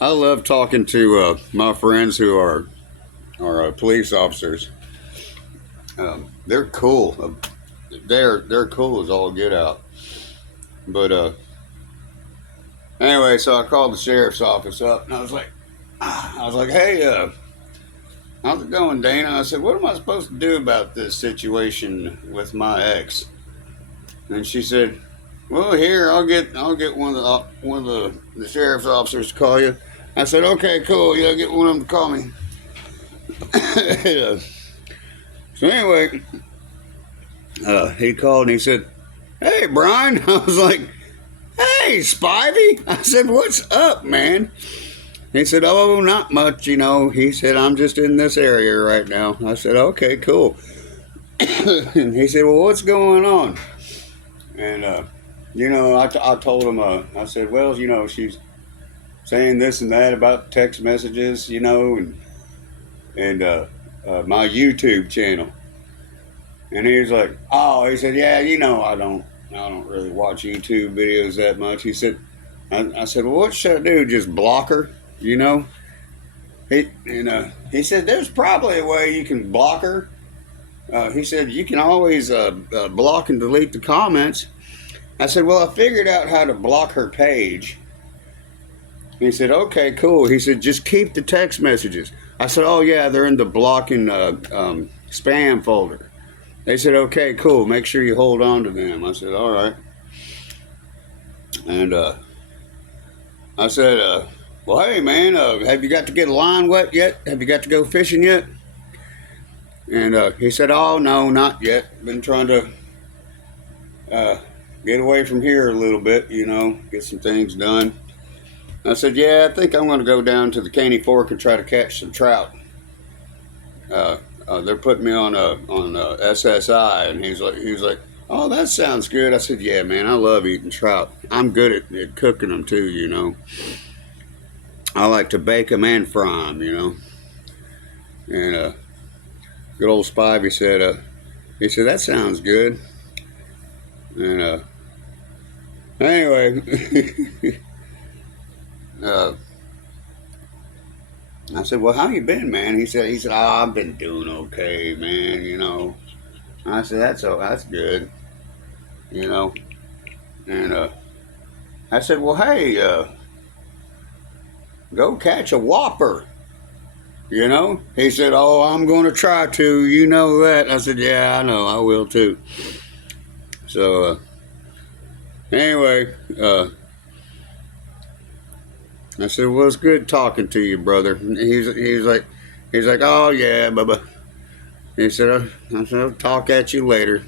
I love talking to my friends who are police officers. They're cool. They're cool as all get out. But anyway, so I called the sheriff's office up, and I was like, hey, how's it going, Dana? I said, what am I supposed to do about this situation with my ex? And she said, well, here I'll get one of the sheriff's officers to call you. I said, okay, cool. Yeah, get one of them to call me. Yeah. So anyway, he called and he said, hey, Brian. I was like, hey, Spivey. I said, what's up, man? He said, oh, not much, He said, I'm just in this area right now. I said, okay, cool. And he said, well, what's going on? And, I told him, I said, well, she's saying this and that about text messages, and my YouTube channel. And he was like, oh, he said, yeah, I don't really watch YouTube videos that much. He said, I said, well, what should I do? Just block her, He said, there's probably a way you can block her. He said, you can always block and delete the comments. I said, well, I figured out how to block her page. He said, okay, cool. He said, just keep the text messages. I said, oh, yeah, they're in the blocking spam folder. They said, okay, cool. Make sure you hold on to them. I said, all right. And I said, well, hey, man, have you got to get a line wet yet? Have you got to go fishing yet? And he said, oh, no, not yet. Been trying to get away from here a little bit, get some things done. I said, yeah, I think I'm going to go down to the Caney Fork and try to catch some trout. They're putting me on SSI, and he was like, oh, that sounds good. I said, yeah, man, I love eating trout. I'm good at cooking them too, I like to bake them and fry them, And good old Spivey said, he said, that sounds good. And anyway, I said, well, how you been, man? He said, oh, I've been doing okay, man, I said, that's good, And I said, well, hey, go catch a whopper, He said, oh, I'm going to try to, you know that. I said, yeah, I know, I will too. So anyway, I said, well, it's good talking to you, brother. And he's like, oh yeah, Bubba. He said, I said, I'll talk at you later.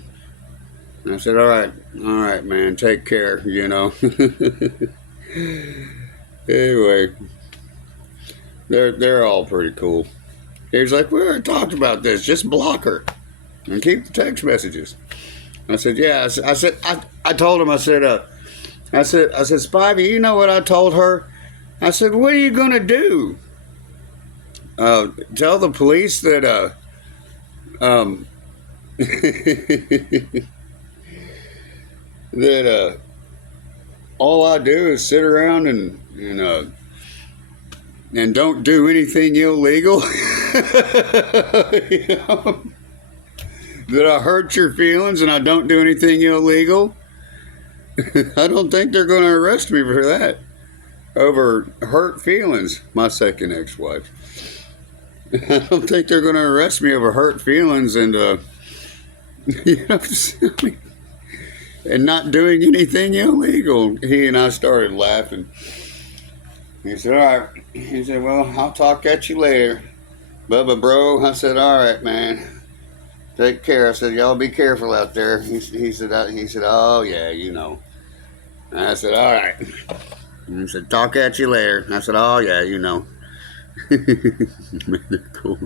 And I said, all right, man, take care, Anyway, they're all pretty cool. He was like, we already talked about this. Just block her and keep the text messages. I said, yeah. I told him. I said, Spivey, you know what I told her? I said, what are you gonna do? Tell the police that that all I do is sit around and don't do anything illegal. That I hurt your feelings and I don't do anything illegal. I don't think they're going to arrest me for that. Over hurt feelings, my second ex-wife. I don't think they're going to arrest me over hurt feelings and and not doing anything illegal. He and I started laughing. He said, all right. He said, well, I'll talk at you later, Bubba, bro. I said, all right, man. Take care. I said, y'all be careful out there. He said, oh yeah, And I said, all right. And he said, talk at you later. And I said, oh yeah, Man, they're cool.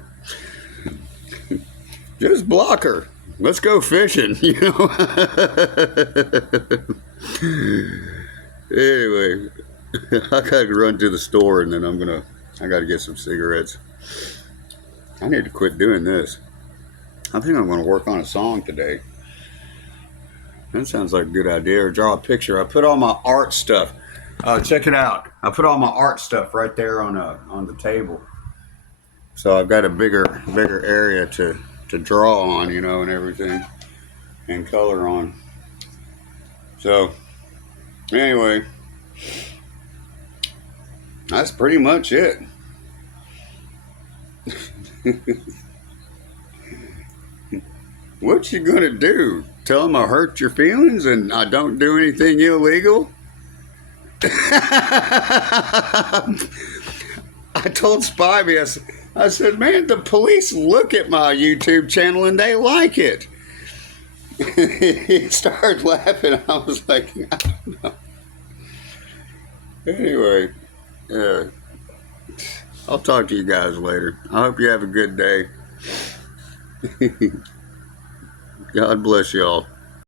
Just block her. Let's go fishing, Anyway, I gotta run to the store and then I gotta get some cigarettes. I need to quit doing this. I think I'm going to work on a song today. That sounds like a good idea. Or draw a picture. I put all my art stuff Check it out. I put all my art stuff right there on the table, so I've got a bigger area to draw on, and everything, and color on. So anyway, that's pretty much it. What you gonna do? Tell them I hurt your feelings and I don't do anything illegal? I told Spivey, I said, man, the police look at my YouTube channel and they like it. He started laughing. I was like, I don't know. Anyway, I'll talk to you guys later. I hope you have a good day. God bless y'all.